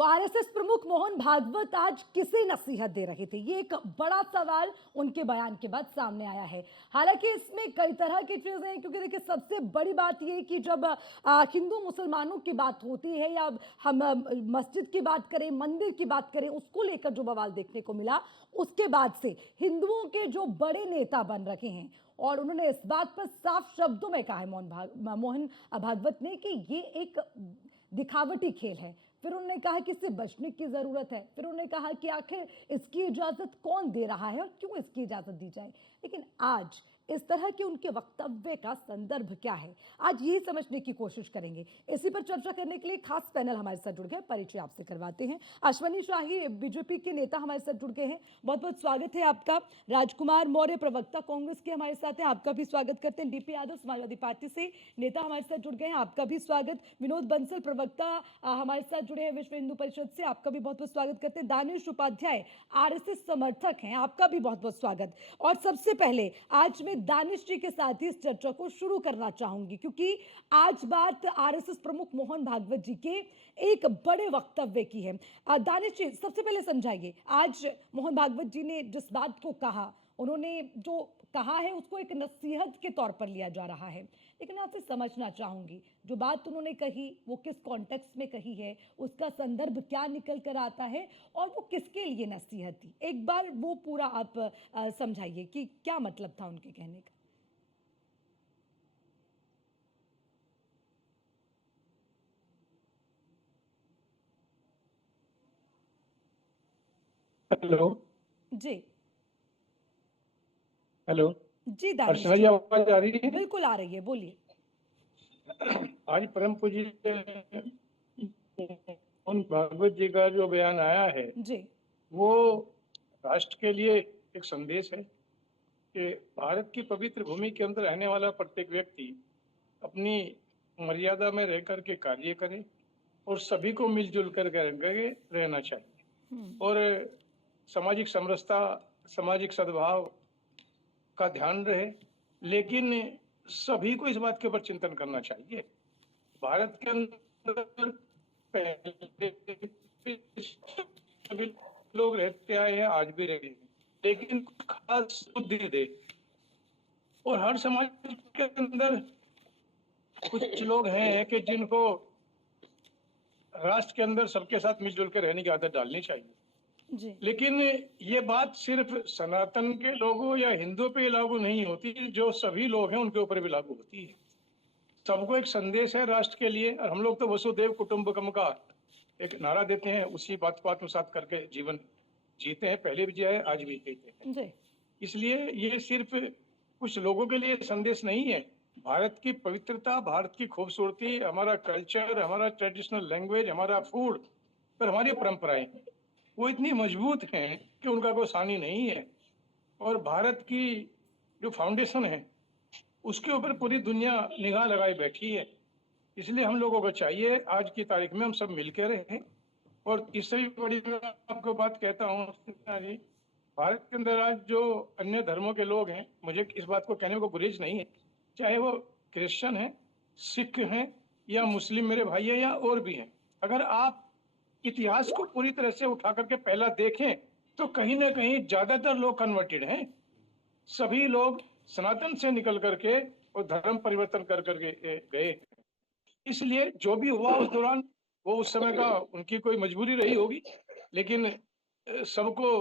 तो आरएसएस प्रमुख मोहन भागवत आज किसे नसीहत दे रहे थे, ये एक बड़ा सवाल उनके बयान के बाद सामने आया है। हालांकि इसमें कई तरह की चीजें हैं, क्योंकि देखिए सबसे बड़ी बात ये है कि जब हिंदू मुसलमानों की बात होती है या हम मस्जिद की बात करें, मंदिर की बात करें, उसको लेकर जो बवाल देखने को मिला, उसके बाद से हिंदुओं के जो बड़े नेता बन रहे हैं और उन्होंने इस बात पर साफ शब्दों में कहा है मोहन भागवत ने कि ये एक दिखावटी खेल है। फिर उन्होंने कहा कि इससे बचने की जरूरत है। फिर उन्होंने कहा कि आखिर इसकी इजाजत कौन दे रहा है और क्यों इसकी इजाजत दी जाए। लेकिन आज इस तरह के उनके वक्तव्य का संदर्भ क्या है, आज यही समझने की कोशिश करेंगे। इसी पर चर्चा करने के लिए खास पैनल हमारे साथ जुड़ गए, परिचय आपसे करवाते हैं। अश्वनी शाही बीजेपी के नेता हमारे साथ जुड़ गए हैं, बहुत बहुत स्वागत है आपका। राजकुमार मौर्य प्रवक्ता कांग्रेस के हमारे साथ हैं, आपका भी स्वागत करते हैं। डीपी यादव समाजवादी पार्टी से नेता हमारे साथ जुड़ गए हैं, आपका भी स्वागत। विनोद बंसल प्रवक्ता हमारे साथ जुड़े हैं विश्व हिंदू परिषद से, आपका भी बहुत बहुत स्वागत करते हैं। दानिश उपाध्याय आरएसएस समर्थक हैं, आपका भी बहुत बहुत स्वागत। और सबसे पहले आज मैं दानिश जी के साथ ही इस चर्चा को शुरू करना चाहूंगी, क्योंकि आज बात आरएसएस प्रमुख मोहन भागवत जी के एक बड़े वक्तव्य की है। दानिश जी, सबसे पहले समझाइए, आज मोहन भागवत जी ने जिस बात को कहा, उन्होंने जो कहा है उसको एक नसीहत के तौर पर लिया जा रहा है, लेकिन आपसे समझना चाहूंगी जो बात उन्होंने कही वो किस कॉन्टेक्स्ट में कही है, उसका संदर्भ क्या निकल कर आता है और वो किसके लिए नसीहत थी। एक बार वो पूरा आप समझाइए कि क्या मतलब था उनके कहने का। हेलो। जी। हेलो। जी दानिश अर्चना जी, जी, आवाज आ रही है? बिल्कुल आ रही है, बोलिए। आज परम पूज्य मोहन भागवत जी का जो बयान आया है जी। वो राष्ट्र के लिए एक संदेश है कि भारत की पवित्र भूमि के अंदर रहने वाला प्रत्येक व्यक्ति अपनी मर्यादा में रह करके कार्य करे और सभी को मिलजुल कर रहना चाहिए और सामाजिक समरसता, सामाजिक सद्भाव का ध्यान रहे। लेकिन सभी को इस बात के ऊपर चिंतन करना चाहिए। भारत के अंदर पहले सभी लोग रहते आए हैं, आज भी रहेंगे, लेकिन खास बुद्धि दे और हर समाज के अंदर कुछ लोग हैं कि जिनको राष्ट्र के अंदर सबके साथ मिलजुल कर रहने की आदत डालनी चाहिए। जी। लेकिन ये बात सिर्फ सनातन के लोगों या हिंदुओं पे लागू नहीं होती, जो सभी लोग हैं उनके ऊपर भी लागू होती है। सबको एक संदेश है राष्ट्र के लिए, और हम लोग तो वसुदेव कुटुंबकम का एक नारा देते हैं, उसी बात को आत्मसात करके जीवन जीते हैं, पहले भी जिया है, आज भी जीते हैं। जी। इसलिए ये सिर्फ कुछ लोगों के लिए संदेश नहीं है। भारत की पवित्रता, भारत की खूबसूरती, हमारा कल्चर, हमारा ट्रेडिशनल लैंग्वेज, हमारा फूड और हमारी परंपराएं वो इतनी मजबूत हैं कि उनका कोई सानी नहीं है। और भारत की जो फाउंडेशन है उसके ऊपर पूरी दुनिया निगाह लगाई बैठी है। इसलिए हम लोगों को चाहिए आज की तारीख में हम सब मिलकर रहें। और इससे भी बड़ी मैं आपको बात कहता हूँ जी, भारत के अंदर आज जो अन्य धर्मों के लोग हैं, मुझे इस बात को कहने को गुरेज नहीं है, चाहे वो क्रिश्चियन हैं, सिख हैं या मुस्लिम मेरे भाई हैं या और भी हैं, अगर आप इतिहास को पूरी तरह से उठा करके पहला देखें तो कहीं ना कहीं ज्यादातर लोग कन्वर्टेड हैं। सभी लोग सनातन से निकल करके और धर्म परिवर्तन कर करके गए। इसलिए जो भी हुआ उस दौरान वो उस समय का उनकी कोई मजबूरी रही होगी, लेकिन सबको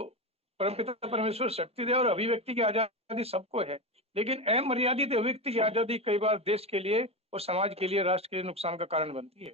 परमपिता परमेश्वर शक्ति दे और अभिव्यक्ति की आजादी सबको है, लेकिन अमर्यादित अभिव्यक्ति की आजादी कई बार देश के लिए और समाज के लिए, राष्ट्र के लिए नुकसान का कारण बनती है।